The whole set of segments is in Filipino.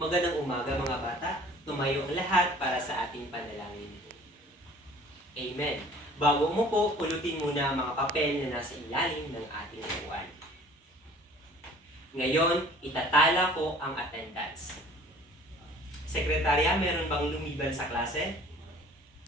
Magandang umaga mga bata. Tumayo ang lahat para sa ating panalangin. Amen. Bago umupo, pulutin muna ang mga papel na nasa ilalim ng ating upuan. Ngayon, itatala ko ang attendance. Sekretarya, meron bang lumiban sa klase?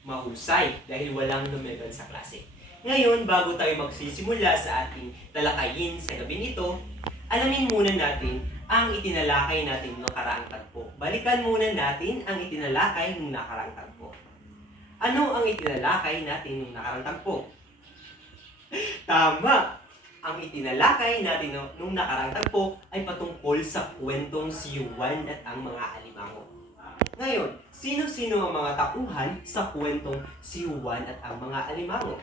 Mahusay dahil walang lumiban sa klase. Ngayon, bago tayo magsisimula sa ating talakayin sa gabing ito, alamin muna natin ang itinalakay natin noong nakaraang tagpo. Balikan muna natin ang itinalakay noong nakaraang tagpo. Ano ang itinalakay natin noong nakaraang tagpo? Tama! Ang itinalakay natin noong nakaraang tagpo ay patungkol sa kwentong si Juan at ang mga alimango. Ngayon, sino-sino ang mga tauhan sa kwentong si Juan at ang mga alimango?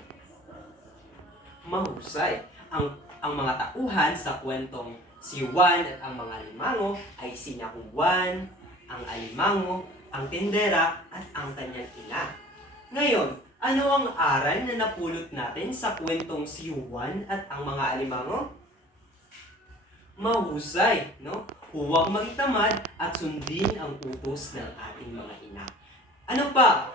Mahusay. Ang mga tauhan sa kwentong si Juan at ang mga alimango ay sina Juan, ang alimango, ang tindera, at ang kanyang ina. Ngayon, ano ang aral na napulot natin sa kwentong si Juan at ang mga alimango? Mahusay, no? Huwag magtamad at sundin ang utos ng ating mga ina. Ano pa?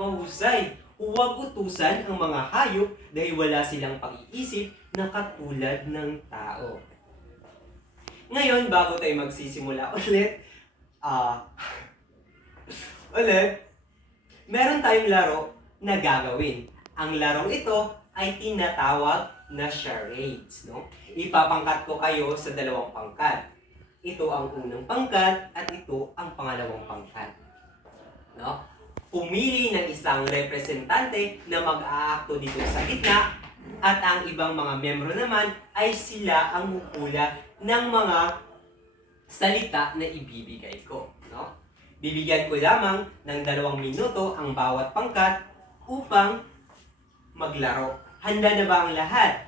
Mahusay. Huwag utusan ang mga hayop dahil wala silang pag-iisip na katulad ng tao. Ngayon, bago tayo magsisimula ulit, meron tayong laro na gagawin. Ang larong ito ay tinatawag na charades, no? Ipapangkat ko kayo sa dalawang pangkat. Ito ang unang pangkat at ito ang pangalawang pangkat. No? Pumili ng isang representante na mag-aakto dito sa gitna at ang ibang mga miyembro naman ay sila ang hukula ng mga salita na ibibigay ko. No? Bibigyan ko lamang ng 2 minuto ang bawat pangkat upang maglaro. Handa na ba ang lahat?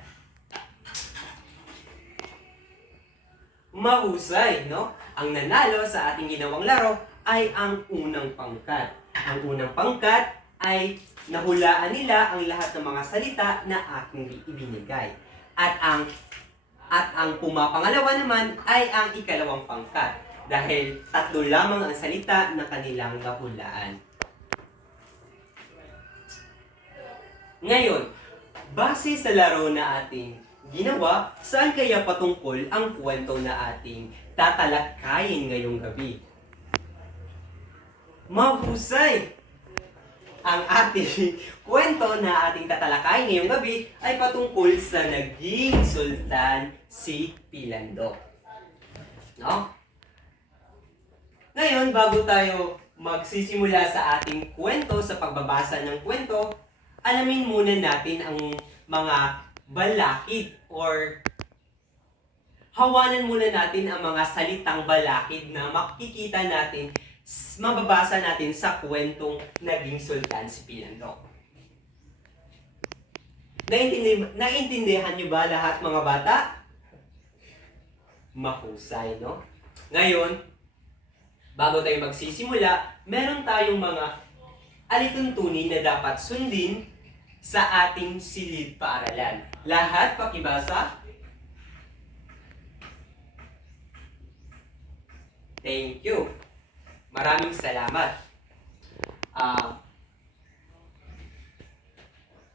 Mahusay, no? Ang nanalo sa ating ginawang laro ay ang unang pangkat. Ang unang pangkat ay nahulaan nila ang lahat ng mga salita na aking ibinigay. At ang pumapangalawa naman ay ang ikalawang pangkat. Dahil 3 lamang ang salita na kanilang nahulaan. Ngayon, base sa laro na ating ginawa, saan kaya patungkol ang kwento na ating tatalakayin ngayong gabi? Mahusay! Ang ating kwento na ating tatalakayin ngayong gabi ay patungkol sa naging sultan si Pilandok. No? Ngayon, bago tayo magsisimula sa ating kwento, sa pagbabasa ng kwento, alamin muna natin ang mga balakid or hawanan muna natin ang mga salitang balakid na makikita natin, mababasa natin sa kwentong naging sultan si Pilandok. Naintindihan niyo ba lahat mga bata? Mahusay, no? Ngayon, bago tayo magsisimula, meron tayong mga alituntunin na dapat sundin sa ating silid paaralan. Lahat pakibasa. Thank you. Maraming salamat.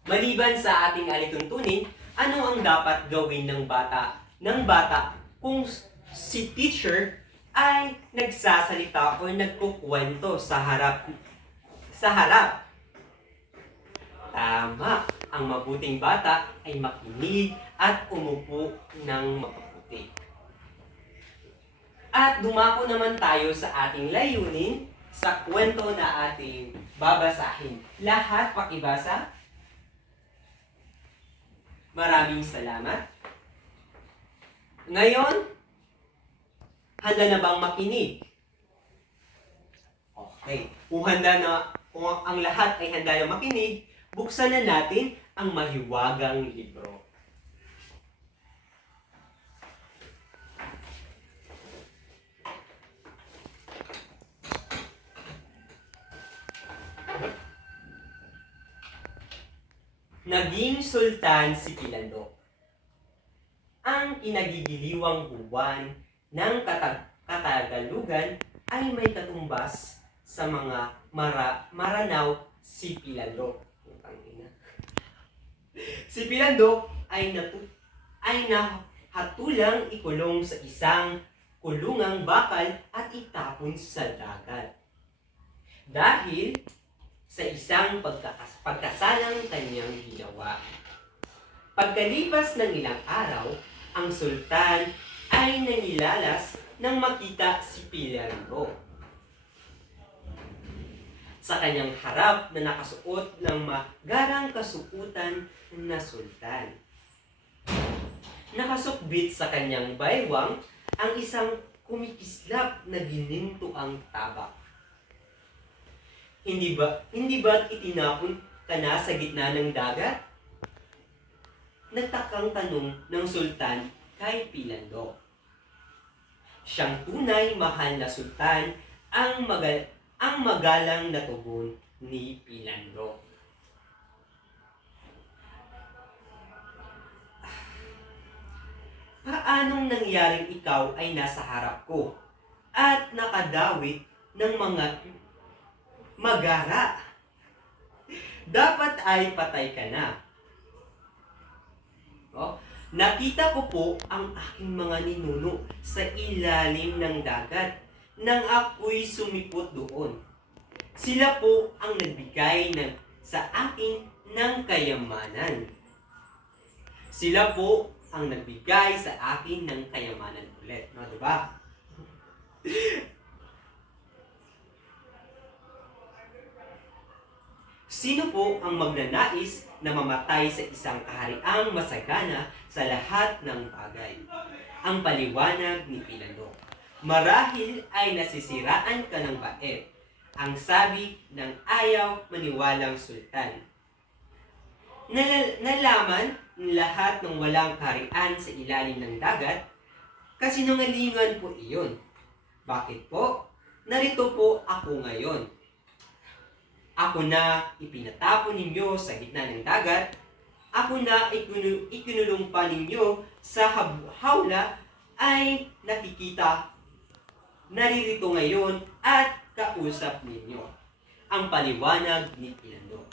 Maliban sa ating alituntunin, ano ang dapat gawin ng bata kung si teacher ay nagsasalita o nagkukwento sa harap? Tama, ang mabuting bata ay makinig at umupo ng mabuti. At dumako naman tayo sa ating layunin sa kwento na ating babasahin. Lahat pakibasa. Maraming salamat. Ngayon, handa na bang makinig? Okay. Kung ang lahat ay handa na makinig, buksan na natin ang mahiwagang libro. Naging sultan si Pilandok. Ang kinagigiliwang buwan ng Tatagalugan ay may katumbas sa mga Maranao si Pilandok. Si Pilandok ay nahatulang ikulong sa isang kulungang bakal at itapon sa dagat. Dahil sa isang pagkasalang kanyang ginawa. Pagkalipas ng ilang araw, ang sultan ay nangilalas nang makita si Pilandok. Sa kanyang harap na nakasuot ng magarang kasukutan na sultan. Nakasukbit sa kanyang baywang ang isang kumikislap na ginintuang tabak. Hindi ba't itinapon ka na sa gitna ng dagat? Nagtakang tanong ng sultan kay Pilandok. Siyang tunay mahal na sultan ang magalang na tugon ni Pilandok. Paanong nangyaring ikaw ay nasa harap ko at nakadawit ng mga magara? Dapat ay patay ka na. Nakita ko po ang aking mga ninuno sa ilalim ng dagat nang ako'y sumipot doon. Sila po ang nagbigay sa akin ng kayamanan. Sila po ang nagbigay sa akin ng kayamanan ulit. No, diba? Sino po ang magnanais na mamatay sa isang kahariang masagana sa lahat ng bagay? Ang paliwanag ni Pilandok. Marahil ay nasisiraan ka ng bait. Ang sabi ng ayaw maniwalang sultan. Nalaman ng lahat ng walang kaharian sa ilalim ng dagat, kasinungalingan po iyon. Bakit po? Narito po ako ngayon. Ako na ipinatapon ninyo sa gitna ng dagat. Ako na ikinulong pa ninyo sa hawla ay nakikita, naririto ngayon at kausap ninyo. Ang paliwanag ni Pilandok.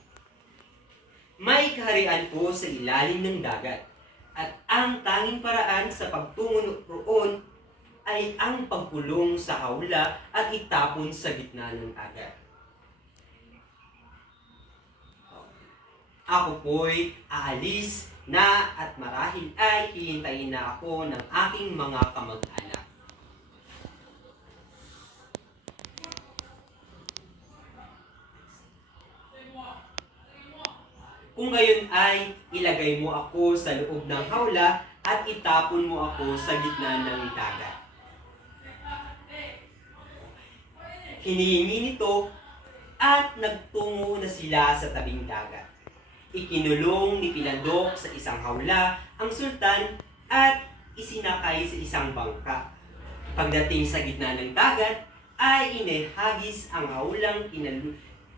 May kaharian po sa ilalim ng dagat at ang tanging paraan sa pagtungo roon ay ang pagkulong sa hawla at itapon sa gitna ng dagat. Ako po'y aalis na at marahil ay hihintayin na ako ng aking mga kamag-anak. Kung gayon ay ilagay mo ako sa loob ng hawla at itapon mo ako sa gitna ng dagat. Hinihingi nito at nagtungo na sila sa tabing dagat. Ikinulong ni Pilandok sa isang hawla ang sultan at isinakay sa isang bangka. Pagdating sa gitna ng dagat, ay inihagis ang hawlang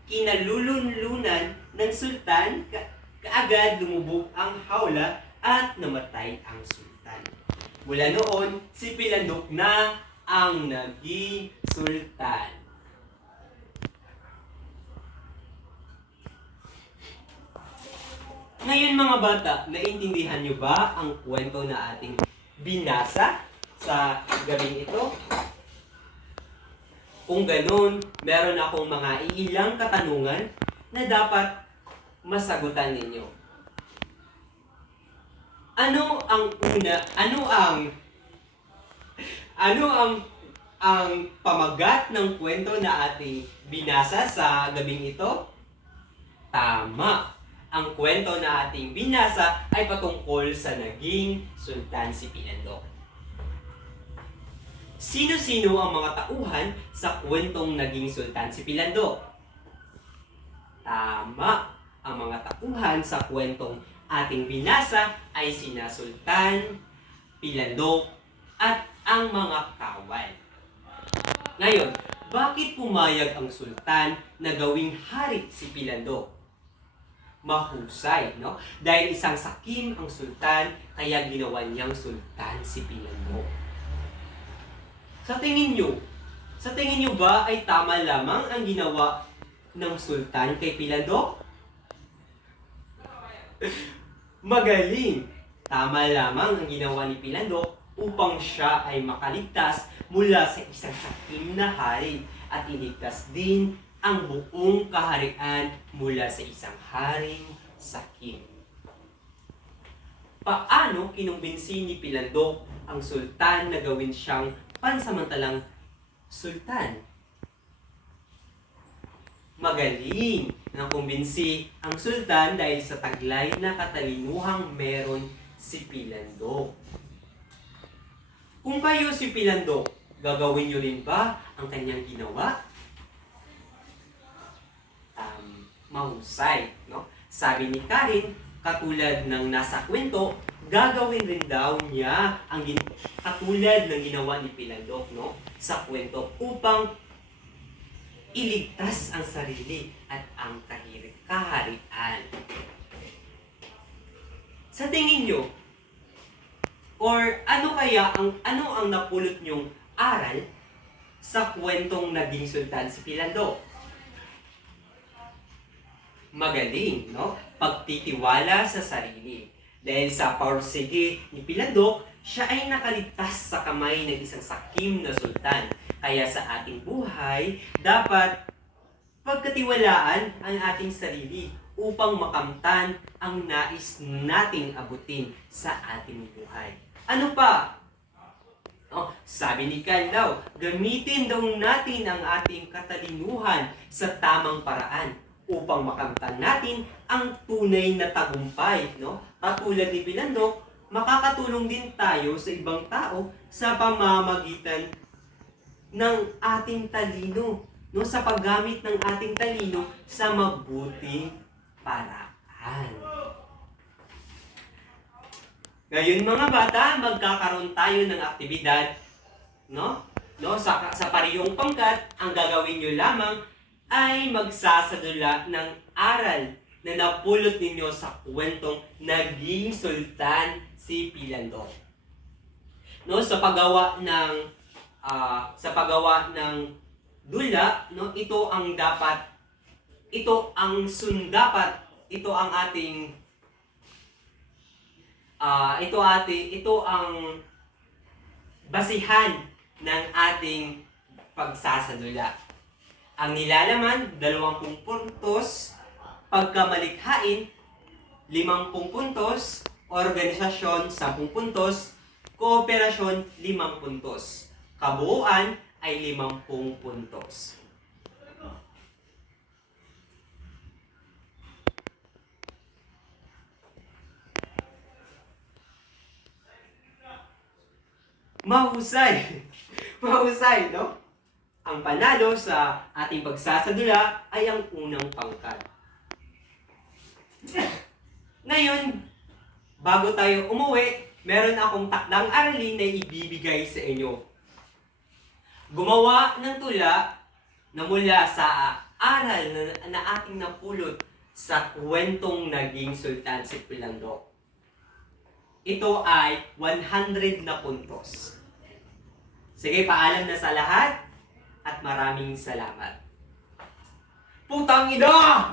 kinalulunlunan ng sultan. Kaagad lumubog ang hawla at namatay ang sultan. Mula noon, si Pilandok na ang naging sultan. Ngayon mga bata, naiintindihan niyo ba ang kwento na ating binasa sa gabing ito? Kung ganun, meron akong mga ilang katanungan na dapat masagutan ninyo. Ano ang pamagat ng kwento na ating binasa sa gabing ito? Tama! Ang kwento na ating binasa ay patungkol sa naging sultan si Pilandok. Sino-sino ang mga tauhan sa kwentong naging sultan si Pilandok? Tama! Ang mga tauhan sa kwentong ating binasa ay sina Sultan, Pilandok, at ang mga kawal. Ngayon, bakit pumayag ang sultan na gawing hari si Pilandok? Mahusay, no? Dahil isang sakim ang sultan, kaya ginawa niyang sultan si Pilandok. Sa tingin nyo ba ay tama lamang ang ginawa ng sultan kay Pilandok? Magaling! Tama lamang ang ginawa ni Pilandok upang siya ay makaligtas mula sa isang sakim na hari at iligtas din ang buong kaharian mula sa isang haring sakim. Paano kinumbinsi ni Pilandok ang sultan na gawin siyang pansamantalang sultan? Magaling na kumbinsi ang sultan dahil sa taglay na katalinuhang meron si Pilandok. Kung kayo si Pilandok, gagawin niyo rin ba ang kanyang ginawa? Mahusay, no? Sabi ni Karin, katulad ng nasa kwento, gagawin rin daw niya ang katulad ng ginawa ni Pilandok, no? Sa kwento upang iligtas ang sarili at ang kaharian. Sa tingin nyo, or ano ang napulot nyong aral sa kwentong naging sultan si Pilandok? Magaling, no? Pagtitiwala sa sarili. Dahil sa porsige ni Pilandok, siya ay nakaligtas sa kamay ng isang sakim na sultan. Kaya sa ating buhay, dapat pagkatiwalaan ang ating sarili upang makamtan ang nais nating abutin sa ating buhay. Ano pa? Sabi ni Cal daw, gamitin daw natin ang ating katalinuhan sa tamang paraan upang makamtan natin ang tunay na tagumpay. No? Katulad ni Pilandok, makakatulong din tayo sa ibang tao sa pamamagitan ng ating talino, no, sa paggamit ng ating talino sa mabuting paraan. Ngayon mga bata, magkakaroon tayo ng aktibidad, no? Sa parehong pangkat, ang gagawin nyo lamang ay magsasadula ng aral na napulot ninyo sa kwentong naging sultan si Pilandok. No, sa paggawa ng dula, no, ito ang basihan ng ating pagsasadula. Ang nilalaman, 20 puntos, pagkamalikhain, 50 puntos, organisasyon, 10 puntos, kooperasyon, 5 puntos. Kabuuan ay 50 puntos. Mahusay! Mahusay, no? Ang panalo sa ating pagsasadula ay ang unang pangkat. Ngayon, bago tayo umuwi, meron akong takdang aralin na ibibigay sa inyo. Gumawa ng tula na mula sa aral na ating napulot sa kwentong naging sultan si Pilandok. Ito ay 100 na puntos. Sige, paalam na sa lahat at maraming salamat. Putang ina!